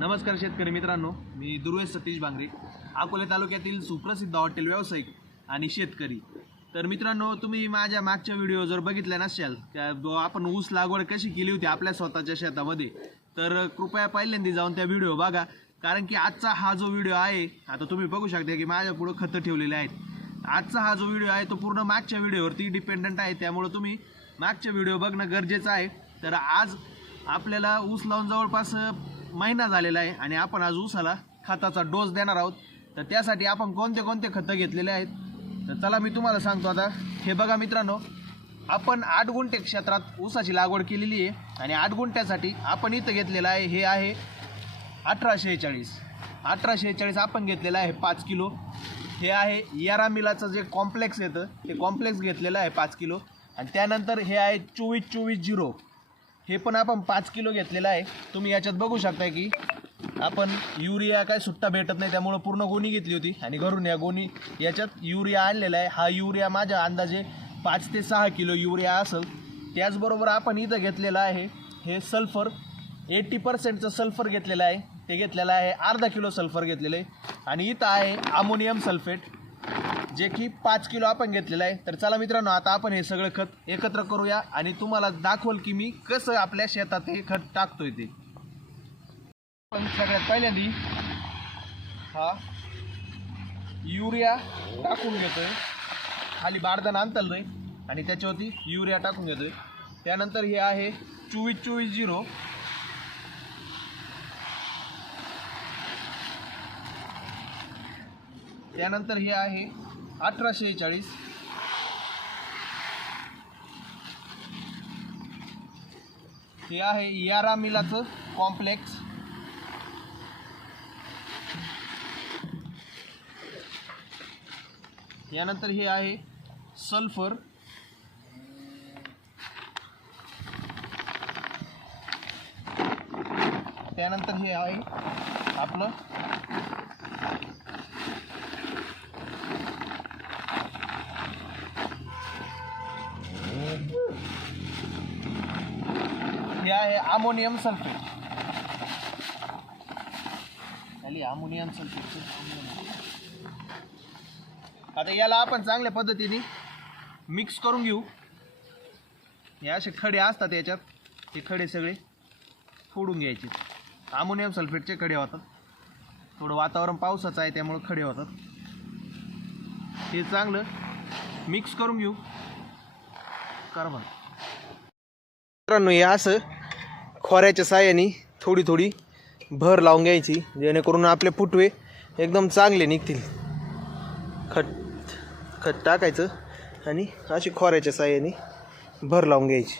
नमस्कार शेतकरी मित्रांनो, मी दुर्वेश सतीश बांगरे, अकोले तालुक्यातील सुप्रसिद्ध हॉटेल व्यावसायिक आणि शेतकरी। तर मित्रांनो, तुम्ही माझ्या मागच्या व्हिडिओ जर बघितल्या नसाल त्या आपण ऊस लागवड कशी केली होती आपल्या स्वतःच्या शेतामध्ये, तर कृपया पहिल्यांदा जाऊन त्या व्हिडिओ बघा। कारण की आजचा हा जो व्हिडिओ आहे, आता तुम्ही बघू शकता की माझ्या पुढे खतं ठेवलेले आहेत। आजचा हा जो व्हिडिओ आहे तो पूर्ण मागच्या व्हिडिओवरती डिपेंडंट आहे, त्यामुळे तुम्ही मागच्या व्हिडिओ बघणं गरजेचं आहे। तर आज आपल्याला ऊस लावून जवळपास महिना झालेला आहे आणि आपण आज ऊसाला खताचा डोस देणार आहोत। तर त्यासाठी आपण कोणते कोणते खतं घेतलेले आहेत तर चला मी तुम्हाला सांगतो। आता हे बघा मित्रांनो, आपण 8 गुंठे क्षेत्रात ऊसाची लागवड केलेली आहे आणि 8 गुंठ्यासाठी आपण इथं घेतलेलं आहे, हे आहे 1846 आपण घेतलेलं आहे 5 किलो। हे आहे यारा मिलाचं जे कॉम्प्लेक्स येतं ते कॉम्प्लेक्स घेतलेलं आहे 5 किलो। आणि त्यानंतर हे आहे 24-24-0, हे पण आपण 5 किलो घेतलेलं आहे। तुम्ही याच्यात बघू शकता की आपण युरिया काय सुट्टा भेटत नाही, त्यामुळे पूर्ण गोणी घेतली होती आणि घरून या गोणी याच्यात युरिया आणलेला आहे। हा युरिया माझ्या अंदाजे 5 ते 6 किलो युरिया असेल। त्याचबरोबर आपण इथं घेतलेलं आहे हे सल्फर 80% सल्फर घेतलेलं आहे, ते घेतलेलं आहे अर्धा किलो सल्फर घेतलेलं आहे। आणि इथं आहे अमोनियम सल्फेट जे की 5 किलो आपण घेतलेलं आहे। तर चला मित्रांनो, आता आपण हे सगळं खत एकत्र करूया आणि तुम्हाला दाखवल की मी कसं आपल्या शेतात हे खत टाकतोय ते। पण सगळ्यात पहिल्यांदा हा युरिया टाकून घेतोय, खाली बारदान आणतलंय आणि त्याच्यावरती युरिया टाकून घेतोय। त्यानंतर हे आहे 24-24-0, त्यानंतर हे आहे 1846, हे आहे यारा मिलाचं कॉम्प्लेक्स, यानंतर हे आहे सल्फर, त्यानंतर हे आहे आपलं हे आहे अमोनियम सल्फेट, अमोनियम सल्फेट। आता याला आपण चांगल्या पद्धतीने मिक्स करून घेऊ। हे असे खडे असतात याच्यात, हे खडे सगळे फोडून घ्यायचे। अमोनियम सल्फेटचे खडे होतात, थोडं वातावरण पावसाचं आहे त्यामुळे खडे होतात। हे चांगलं मिक्स करून घेऊ कार्बन। मित्रांनो, हे असं खोऱ्याच्या साहाय्याने थोडी थोडी भर लावून घ्यायची, जेणेकरून आपले फुटवे एकदम चांगले निघतील। खत टाकायचं आणि अशी खोऱ्याच्या साहाय्याने भर लावून घ्यायची।